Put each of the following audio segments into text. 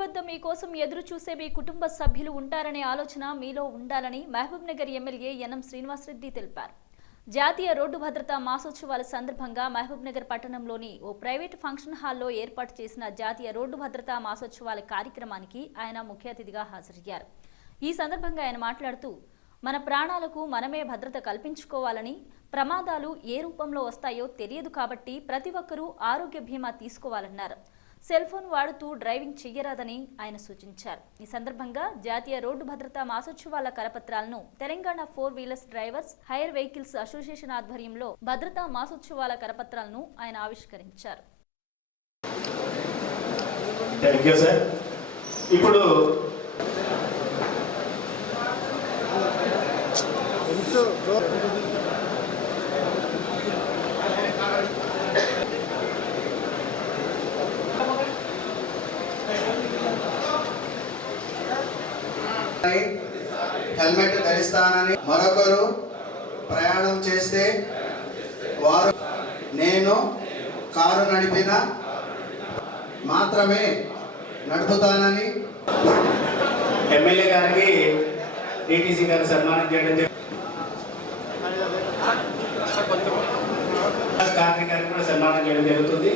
వద్ద మీకోసం ఎదురు చూసే మీ కుటుంబ సభ్యులు ఉంటారనే ఆలోచన మీలో ఉండాలని మహబూబ్ నగర్ ఎమ్మెల్యే ఎన్ఎం శ్రీనివాసరెడ్డి తెలిపారు. జాతీయ రోడ్డు భద్రతా మాసోత్సవాల సందర్భంగా మహబూబ్ నగర్ పట్టణంలోని ఓ ప్రైవేట్ ఫంక్షన్ హాల్లో ఏర్పాటు చేసిన జాతీయ రోడ్డు భద్రతా మాసోత్సవాల కార్యక్రమానికి ఆయన ముఖ్య అతిథిగా హాజరయ్యారు. ఈ సందర్భంగా ఆయన మాట్లాడుతూ మన ప్రాణాలకు మనమే భద్రత కల్పించుకోవాలని ప్రమాదాలు ఏ రూపంలో వస్తాయో తెలియదు కాబట్టి ప్రతి ఒక్కరూ ఆరోగ్య బీమా తీసుకోవాలన్నారు. సెల్ ఫోన్ వాడుతూ డ్రైవింగ్ చెయ్యరాదని ఆయన సూచించారు. ఈ సందర్భంగా జాతీయ రోడ్డు భద్రతా మాసోత్సవాల కరపత్రాలను Telangana four wheelers drivers hire vehicles association ఆధ్వర్యంలో భద్రతా మాసోత్సవాల కరపత్రాలను ఆయన ఆవిష్కరించారు. ఇప్పుడు హెల్మెట్ ధరిస్తానని మరొకరు ప్రయాణం చేస్తే వారు నేను కారు నడిపిన మాత్రమే నడుపుతానని ఎమ్మెల్యే గారికి టీటీసీ గారు సన్మానం చేయడం గారికి కూడా సన్మానం చేయడం జరుగుతుంది.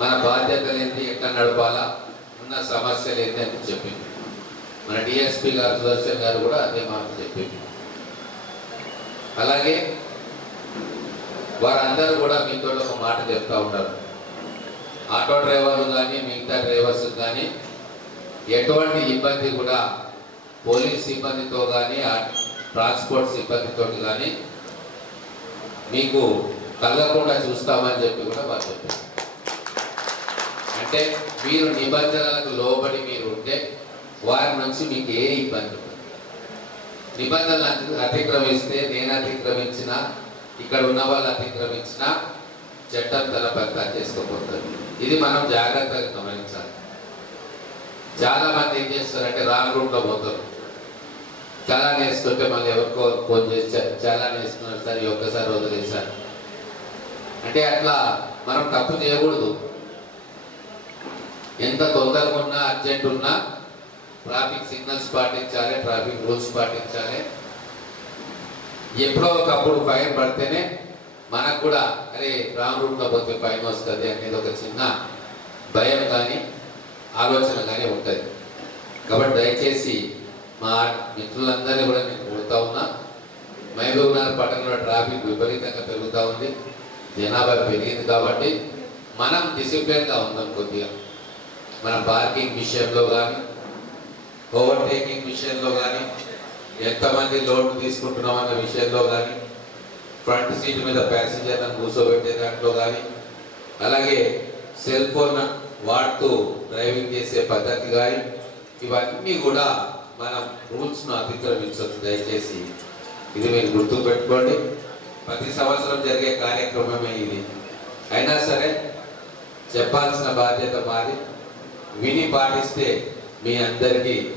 మన బాధ్యతలు ఏంటి ఎట్లా నడపాలా ఉన్న సమస్యలు ఏంటి చెప్పింది మన డిఎస్పి గారు సుదర్శన్ గారు కూడా అదే మాట చెప్పింది అలాగే వారందరూ కూడా మీతో ఒక మాట చెప్తా ఉంటారు ఆటో డ్రైవర్లు కానీ మిగతా డ్రైవర్స్ కానీ ఎటువంటి ఇబ్బంది కూడా పోలీస్ సిబ్బందితో కానీ ట్రాన్స్పోర్ట్ సిబ్బందితో కానీ మీకు కలగకుండా చూస్తామని చెప్పి కూడా వారు చెప్పారు. అంటే మీరు నిబంధనలకు లోబడి మీరు ఉంటే వారి నుంచి మీకు ఏ ఇబ్బంది నిబంధనలు అతిక్రమిస్తే నేను అతిక్రమించిన ఇక్కడ ఉన్న వాళ్ళు అతిక్రమించిన చట్టం తన భర్త చేసుకోబోతుంది ఇది మనం జాగ్రత్తగా గమనించాలి. చాలా మంది ఏం చేస్తారంటే రాంగ్ రూట్లో పోతారు. చాలా నేస్తుంటే మళ్ళీ ఎవరికో ఫోన్ చేసి చాలా నేస్తున్నారు సార్ ఈ ఒక్కసారి వదిలేసారు. అంటే అట్లా మనం తప్పు చేయకూడదు. ఎంత తొందరగా ఉన్నా అర్జెంట్ ఉన్నా ట్రాఫిక్ సిగ్నల్స్ పాటించాలి ట్రాఫిక్ రూల్స్ పాటించాలి. ఎప్పుడో ఒకప్పుడు ఫైన్ పడితేనే మనకు కూడా అరే రాంగ్ రూట్లో పోతే ఫైన్ వస్తుంది అనేది ఒక చిన్న భయం కానీ ఆలోచన కానీ ఉంటుంది. కాబట్టి దయచేసి మా మిత్రులందరినీ కూడా నేను కోరుతా ఉన్నా. మహబూబ్ నగర్ పట్టణంలో ట్రాఫిక్ విపరీతంగా పెరుగుతూ ఉంది. జనాభా పెరిగింది కాబట్టి మనం డిసిప్లిన్గా ఉందాం కొద్దిగా. మన పార్కింగ్ విషయంలో కానీ ఓవర్టేకింగ్ విషయంలో కానీ ఎంతమంది లోన్ తీసుకుంటున్నాం అన్న విషయంలో కానీ ఫ్రంట్ సీట్ మీద ప్యాసింజర్లను కూర్చోబెట్టే దాంట్లో కానీ అలాగే సెల్ ఫోన్ వాడుతూ డ్రైవింగ్ చేసే పద్ధతి కానీ ఇవన్నీ కూడా మనం రూల్స్ను అతిక్రమించవచ్చు దయచేసి ఇది మీరు గుర్తు పెట్టుకోండి ప్రతి సంవత్సరం జరిగే కార్యక్రమమే ఇది. అయినా సరే చెప్పాల్సిన బాధ్యత మాది. విని పాటిస్తే మీ అందరికీ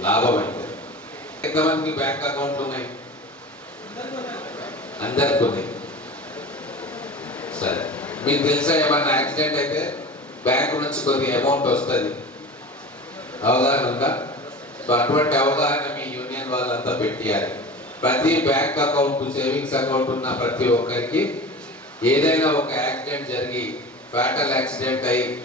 లాభమైంది. ఎంతమందికి బ్యాంక్ అకౌంట్లు ఉన్నాయి? అందరికి ఉన్నాయి. సరే. మీకు తెలుసా ఏమన్నా యాక్సిడెంట్ అయితే బ్యాంక్ నుంచి కొద్ది అమౌంట్ వస్తుంది. అవగాహన ఉందా? సో అటువంటి అవగాహన మీ యూనియన్ వాళ్ళంతా పెట్టియాలి. ప్రతి బ్యాంక్ అకౌంట్ సేవింగ్స్ అకౌంట్ ఉన్న ప్రతి ఒక్కరికి ఏదైనా ఒక యాక్సిడెంట్ జరిగి ఫ్యాటల్ యాక్సిడెంట్ అయి